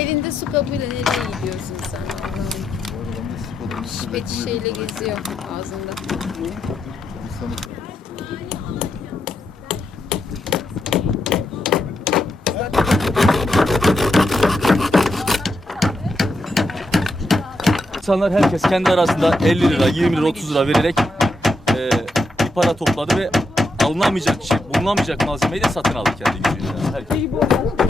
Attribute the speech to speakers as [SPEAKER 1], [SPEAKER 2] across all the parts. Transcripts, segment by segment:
[SPEAKER 1] Elinde su kabıyla nereye gidiyorsun sen? Allah'ım. Pet şişeyle geziyor ağzında.
[SPEAKER 2] İnsanlar herkes kendi arasında 50 lira, 20 lira, 30 lira vererek e, bir para topladı ve alınamayacak şey, bulunamayacak malzemeyi de satın aldı kendi gücüyle. Herkes.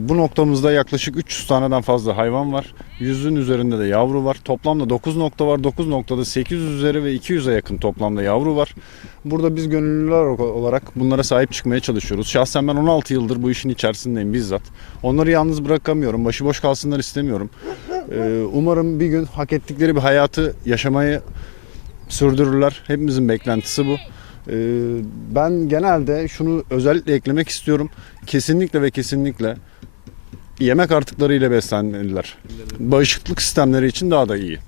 [SPEAKER 3] Bu noktamızda yaklaşık 300 taneden fazla hayvan var. Yüzün üzerinde de yavru var. Toplamda 9 nokta var. 9 noktada 800 üzeri ve 200'e yakın toplamda yavru var. Burada biz gönüllüler olarak bunlara sahip çıkmaya çalışıyoruz. Şahsen ben 16 yıldır bu işin içerisindeyim bizzat. Onları yalnız bırakamıyorum. Başıboş kalsınlar istemiyorum. Ee, Umarım bir gün hak ettikleri bir hayatı yaşamayı sürdürürler. Hepimizin beklentisi bu. Ee, Ben genelde şunu özellikle eklemek istiyorum. Kesinlikle ve kesinlikle yemek artıklarıyla beslenmeliler. Bağışıklık sistemleri için daha da iyi.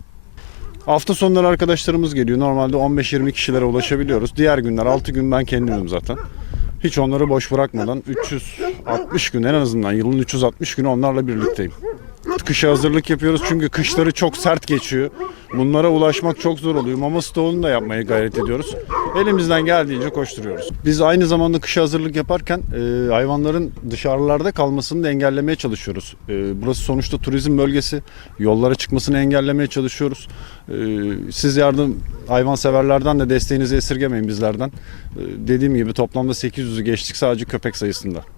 [SPEAKER 3] Hafta sonları arkadaşlarımız geliyor. Normalde 15-20 kişilere ulaşabiliyoruz. Diğer günler 6 gün ben kendimim zaten. Hiç onları boş bırakmadan 360 gün en azından yılın 360 günü onlarla birlikteyim. Kışa hazırlık yapıyoruz çünkü kışları çok sert geçiyor. Bunlara ulaşmak çok zor oluyor. Mama stoğunu da yapmaya gayret ediyoruz. Elimizden geldiğince koşturuyoruz. Biz aynı zamanda kışa hazırlık yaparken e, hayvanların dışarılarda kalmasını da engellemeye çalışıyoruz. E, burası sonuçta turizm bölgesi. Yollara çıkmasını engellemeye çalışıyoruz. E, siz yardım hayvanseverlerden de desteğinizi esirgemeyin bizlerden. E, dediğim gibi toplamda 800'ü geçtik sadece köpek sayısında.